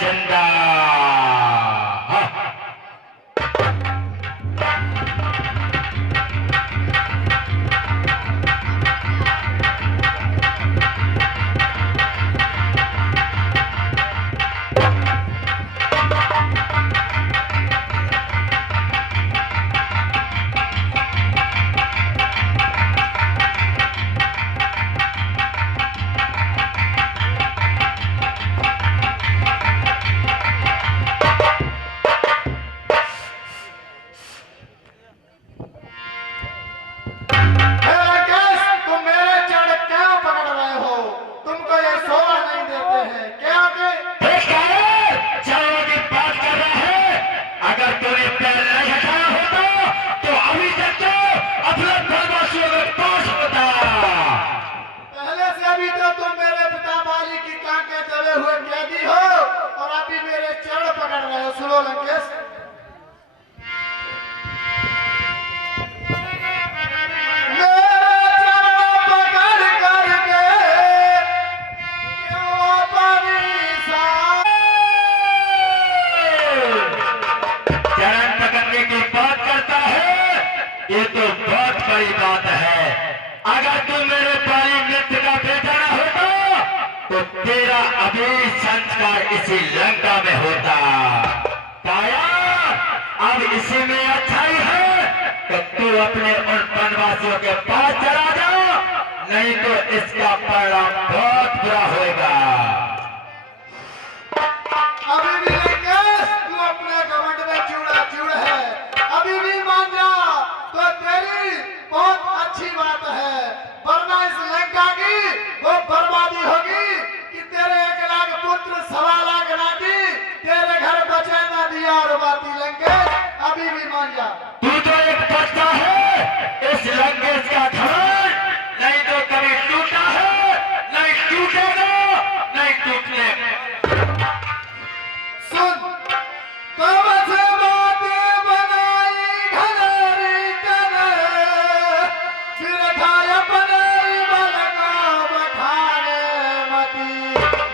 जिंदा। सुनो लंकेश, चरण पकड़ने की बात करता है, ये तो बहुत बड़ी बात है। अगर तू मेरे पाली मित्र का बेटा न होता तो तेरा अभी संस्कार इसी लंका में होता। ताया, अब इसी में अच्छाई है कि तू अपने उन वनवासियों के पास चला जा, नहीं तो इसका परिणाम बहुत बुरा होगा। अभी भी लंकेश तू अपने घमंड में चूड़ा चूड़ है, अभी भी मान जा तो तेरी बहुत अच्छी बात है, वरना इस लंका की वो बर्बादी होगी कि तेरे 1 लाख पुत्र 1.25 लाख नाती तेरे घर बचे ना दिया और बाती। लंकेश अभी भी मान जा। तू तो एक बच्चा है, इस लंकेश का घमंड नहीं तो कभी टूटा है, नहीं टूटेगा, नहीं टूटने। सुन, कब से बात बनाई घनेरी तने, फिर था अपने बल का बखाने मती,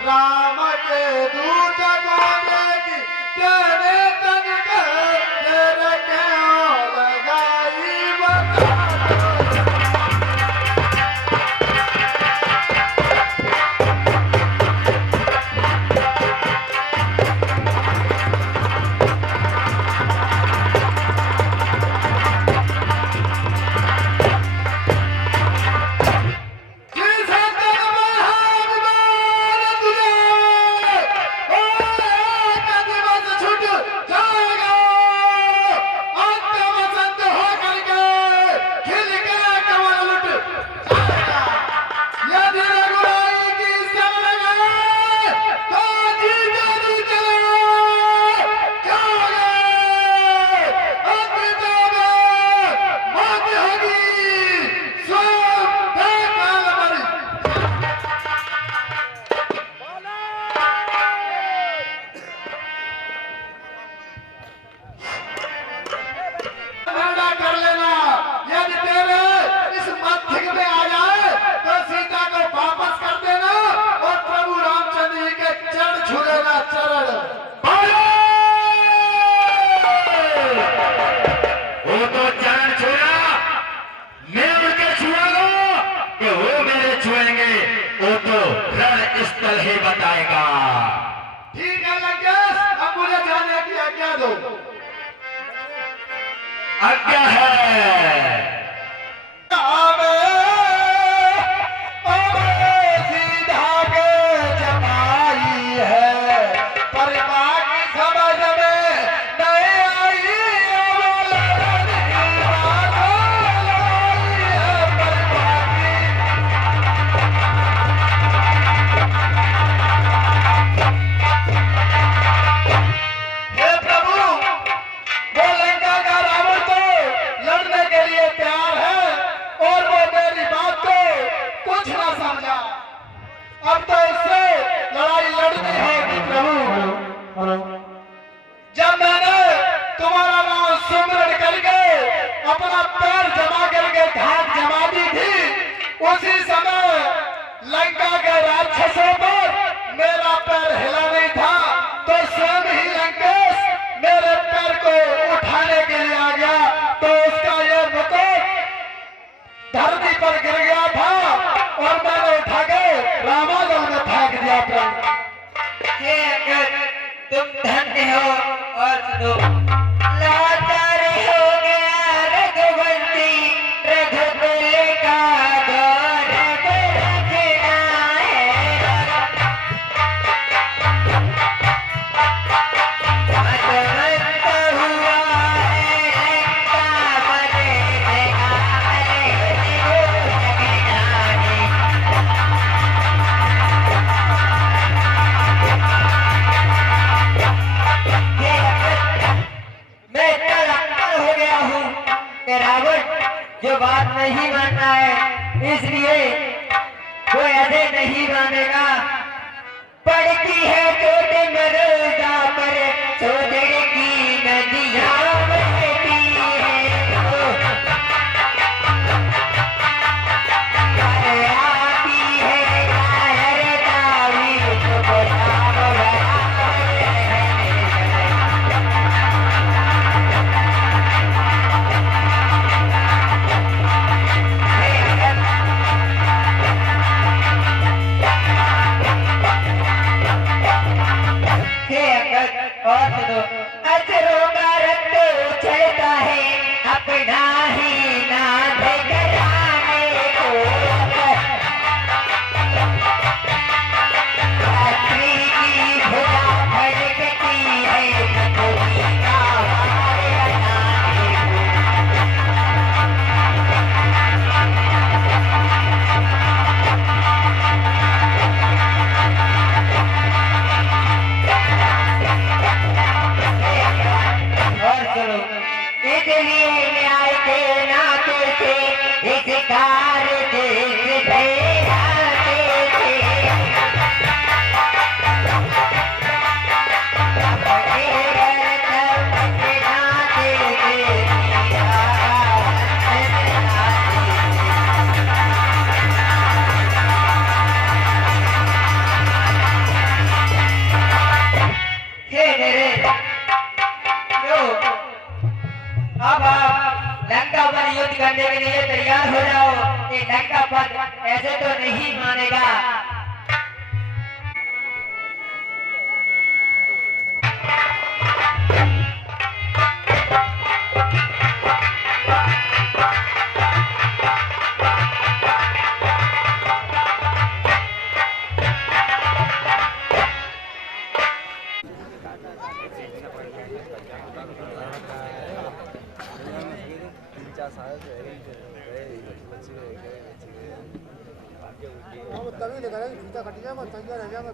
राम के दूत को देखी तेरे तन के तेरे क्यों लगाई बता। ही बताएगा। ठीक है लंकेश, अब मुझे जाने की आज्ञा दो। आज्ञा है। पर गिर गया था और मैंने उठा के रामागढ़ में फेंक दिया प्रभु। हे अंगद, तुम धन्य हो। और सुनो, लाचार हो गया रघुवंशी, रघुकुल का गौरव रखना है। मतमस्त हुआ है लंका बने जगा है जगजानी। मैं इतना लाचार हो गया हूँ कि रावण जो बात नहीं मानना है, इसलिए वो ऐसे नहीं मानेगा। पड़ती है चोट मरोजा पर, सोदड़ की नदियाँ बहती है। अरे आती है कायरता भी उसको राम बराबर है। हे अंगद, और सुनो, अजरों का रक्त उछलता है अपना ही नाथ कराने को। रात्रि की भुजा भड़कती है कटोरी का हार हटाने को। और सुनो, इसलिए न्याय के नाते से इस कार्य देश भेजाते थे। अपने कर्तव्य निभाते थे, हे मेरे लो, अब आप लंका पर युद्ध करने के लिए तैयार हो जाओ। ये लंका पर ऐसे तो नहीं मानेगा। तभी लगा जूता कट जाएगा तंगा रह जाएगा।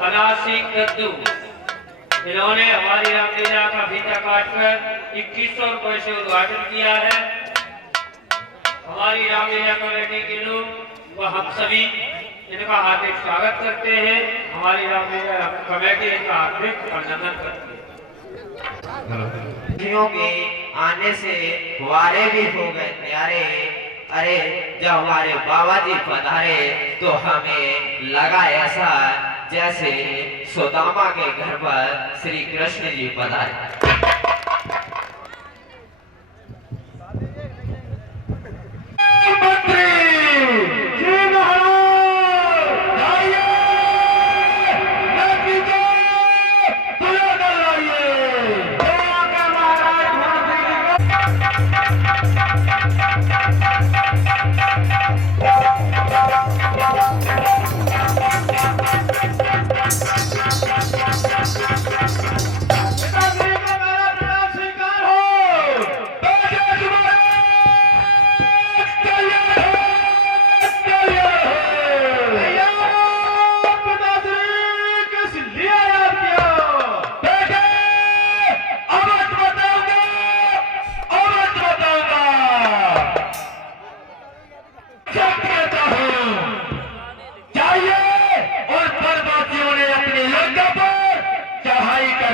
अनाज सिंह दद्दू, इन्होंने हमारी रामलीला का फीता काटकर 2100 रुपए से उद्घाटन किया है। हमारी रामलीला कमेटी के लोग व हम सभी इनका हार्दिक स्वागत करते हैं। हमारी रामलीला कमेटी इनका हार्दिक अभिनंदन करती है। खुशियों के आने से फुहारे भी हो गए प्यारे। अरे जब हमारे बाबा जी पधारे तो हमें लगा ऐसा जैसे सुदामा के घर पर श्री कृष्ण जी पधारे।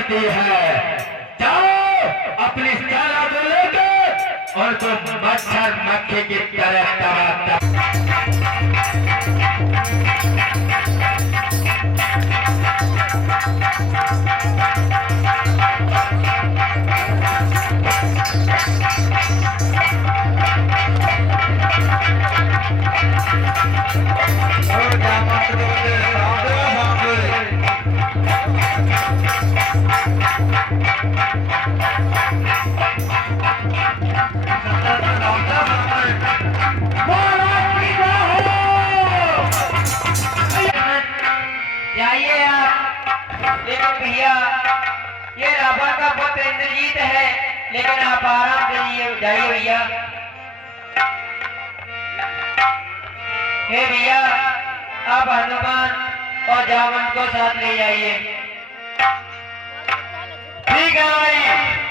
है, जाओ अपनी साला को लेकर और तो मच्छर मक्खी की तरह जाइए आप। लेकिन भैया ये रावण का पुत्र इंद्रजीत है, लेकिन आप आराम से जाइए भैया। हे भैया आप हनुमान और जावन को साथ ले जाइए। ठीक है भाई।